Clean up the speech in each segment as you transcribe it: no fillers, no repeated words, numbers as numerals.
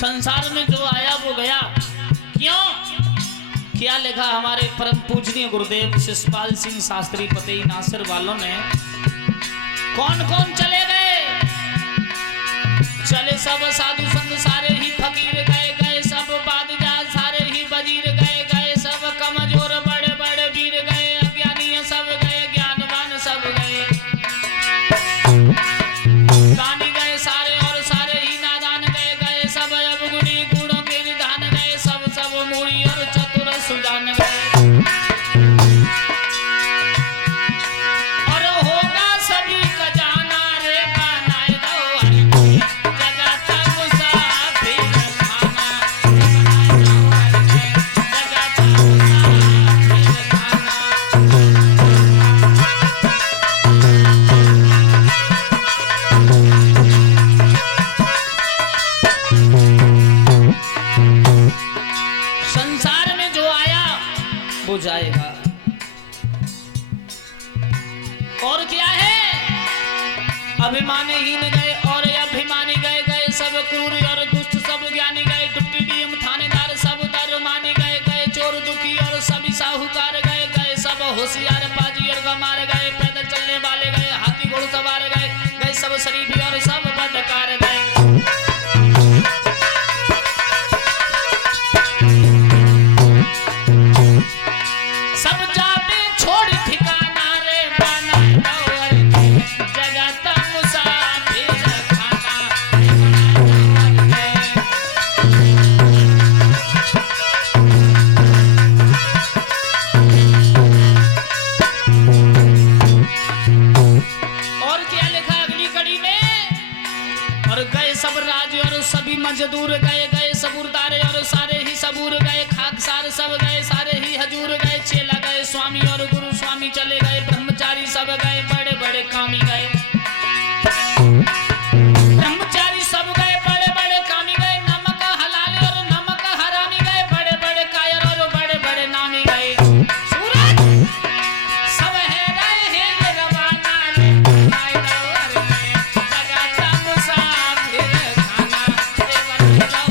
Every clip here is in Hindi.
संसार में जो आया वो गया। क्यों? क्या लिखा हमारे परम पूजनीय गुरुदेव शिषपाल सिंह शास्त्री पतेई नासिर वालों ने? कौन कौन चले गए? चले सब साधु संत सारे ही फकीर गए, गए सब बादशाह सारे ही वजीर गए, गए सब कमजोर बड़े बड़े वीर गए, अज्ञानी सब गए, ज्ञानवान सब गए, दानी गए सारे और सारे ही नादान गए, गए सब अवगुणी गुणों के निधान गए, सब सब मूढ़ी और चतुर सुजान गए। और होगा सभी का जाना रे बनाए दो जगत मुसाफिर खाना, जगत मुसाफिर खाना। संसार में जो आया वो जाएगा। और क्या है? अभिमानीहीन गए और अभिमानी गए, गए सब क्रूर और दुष्ट सब ज्ञानी गए, डुप्टी डीम थानेदार सब दरमानी गए, गए चोर दुखी और सभी साहूकार गए, गए सब होशियार पाजी और गमार गए, पैदल चलने वाले गए, हाथी घोड़ सवार गए, गए सब शरीफी और सब बदकार गए। सब जाते छोड़ ठिकाना रे बनाए दो जगत मुसाफिर खाना, और क्या लिखा अगली कड़ी में? और गए सब राज और सभी मजदूर गए, गए सबूरदार और सारे ही सबूर गए, खाकसार सब गए, सारे ही हजूर गए, चेला गए स्वामी और गुरु स्वामी चले गए, ब्रह्मचारी सब गए, बड़े बड़े कामी गए, ब्रह्मचारी सब गए, बड़े बड़े कामी गए, नमक हलाल और नमक हरामी गए, बड़े बड़े कायर और बड़े बड़े नामी गए। सूरज सब है गए हैं रवाना रे बनाए दो जगत मुसाफिर खाना, रे बनाए दो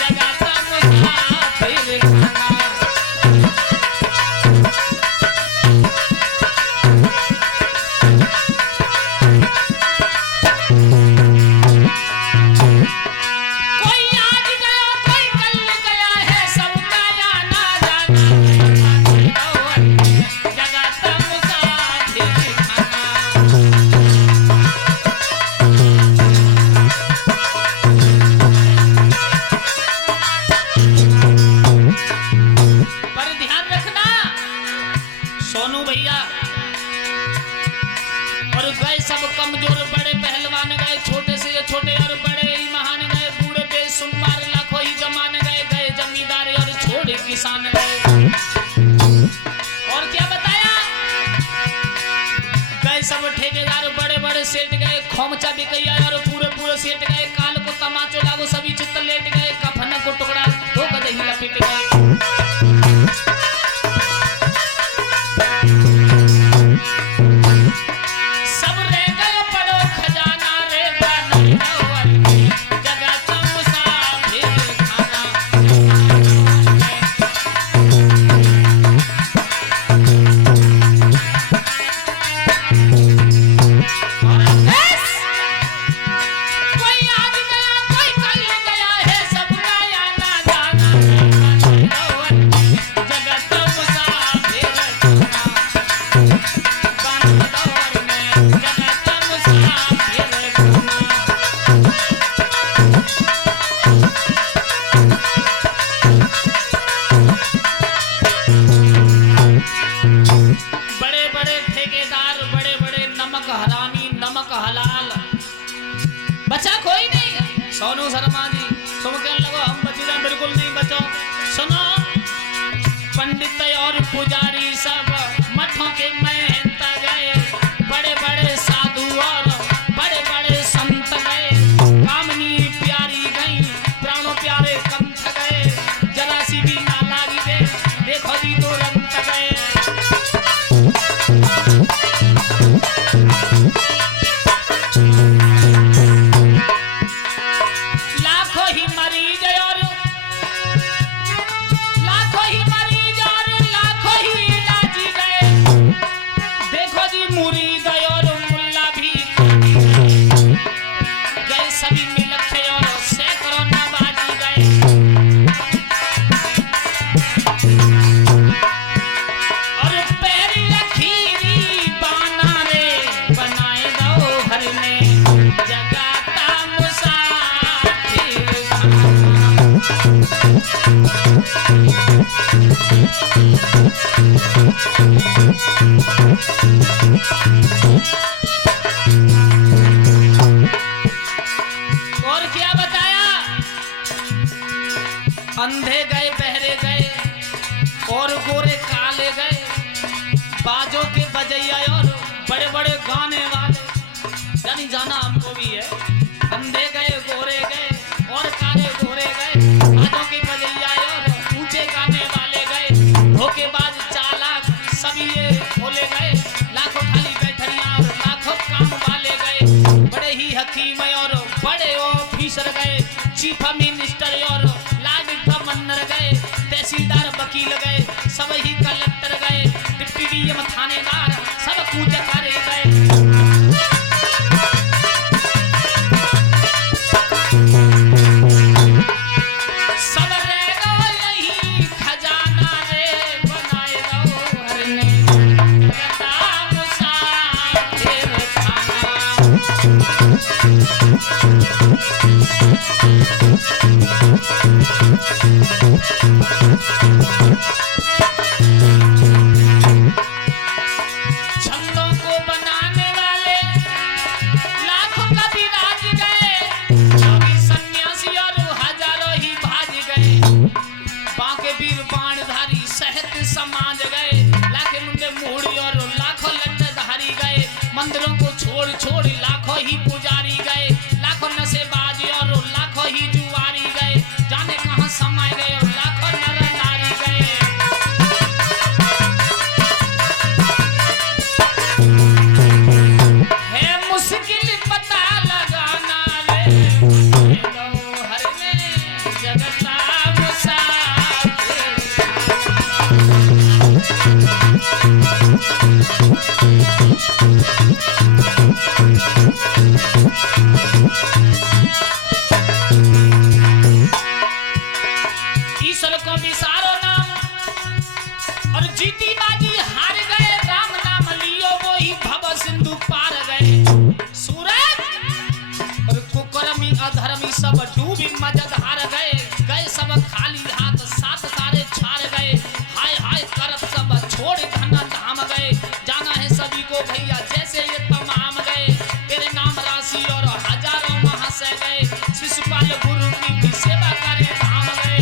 जगत मुसाफिर खाना। कोई आज गया कोई कल गया है, सबका आना जाना जगत मुसाफिर खाना। पर ध्यान रखना सोनू भैया, और गए सब कमजोर बड़े पहलवान गए, छोटे से छोटे और बड़े ही महान गए, बूढ़े बेसुमार लाखों ही जमान गए, गए जमींदार और छोटे किसान गए। और क्या बताया? गए सब ठेकेदार बड़े बड़े सेठ गए, खोमचा बिकैया और पूरे पूरे सेठ गए, काल को तमाचो लागो सभी चित्त लेट गए, कफन को टुकड़ा दो गदही लपेट गए। सब रह गए पड़ो खजाना रे बनाए दो जगत मुसाफिर खाना। कोई आज गया कोई कल गया है, सबका आना जाना जगत मुसाफिर खाना। बड़े बड़े ठेकेदार बड़े बड़े नमक हरामी नमक हलाल, बचा कोई नहीं। सोनू शर्मा जी तुम कहने लगो हम बची जाए, बिल्कुल नहीं बचो। सुनो, पंडित और पुजारी सब मठों के महंत गए, बड़े बड़े साधु और बड़े बड़े संत गए, कामनी प्यारी गई प्राणों प्यारे कंठ गए, जरा सी भी ना लागी दे देखो जी तो रंत गए। लाखों ही और क्या बताया? अंधे गए, बहरे गए और गोरे काले गए, बाजों के बजैया और बड़े बड़े गाने वाले, यानी जाना हमको भी है। अंधे गए, गोरे गए और काले गोरे गए, बाजों के बजैया और ऊंचे गाने वाले गए, धोखेबाज चालाक सभी ये भोले गए, लाखों खाली बैठरियां और लाखों काम वाले गए, बड़े ही हकीम और बड़े ऑफिसर गए, चीफ मिनिस्टर और लाड गवर्नर गए, तहसीलदार वकील गए, सब ही कलेक्टर गए, डिप्टी डीएम थानेदार सब कूच करे गए। छंदों को बनाने वाले लाखों कविराज गए, योगी सन्यासी और हजारों ही भाज गए, बांके वीर बाणधारी सहत समाज गए, लाखे मुंडे मूड़ी और लाखों लट्टधारी गए, मंदिरों को छोड़ छोड़ लाखों ही पुजारी गए, लाखों नशेबाज और लाखों ही जुआरी गए, जाने कहां समाए गए और लाखों नर नारी गए। है मुश्किल पता लगाना ले हर में जगता मुसाफिर। ईश्वर को विसारो नाम और जीती बाजी हार गए, राम नाम लियो वो ही भव सिंधु पार गए, सूरज और कुकर्मी अधर्मी सब डूबी मजद हार गए, गए सब खाली हाथ सात तारे छार गए, हाय हाय करत सब छोड़ धन धाम गए, जाना है सभी को भैया जैसे ये तमाम गए, तेरे नाम राशि और हजारों महाशय गए, शिशुपाल गुरु की सेवा करे धाम गए।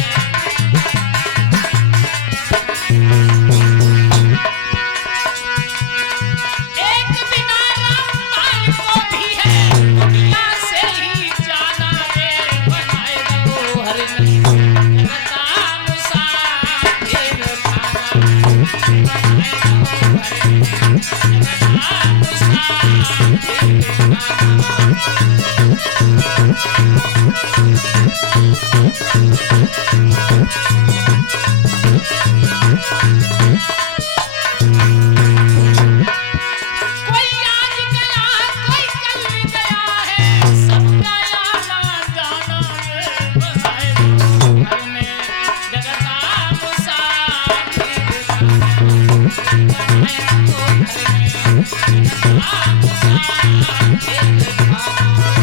एक बिना रामपाल को भी है दुनिया से ही जाना रे, बनाए दो हर जगता मुसाफिर खाना, बनाए दो हर जगता मुसाफिर खाना। कोई आज गया कोई कल गया है, सबका आना जाना है, बनाए दो घर में जगता मुसाफिर खाना, बनाए दो घर में जगता मुसाफिर खाना।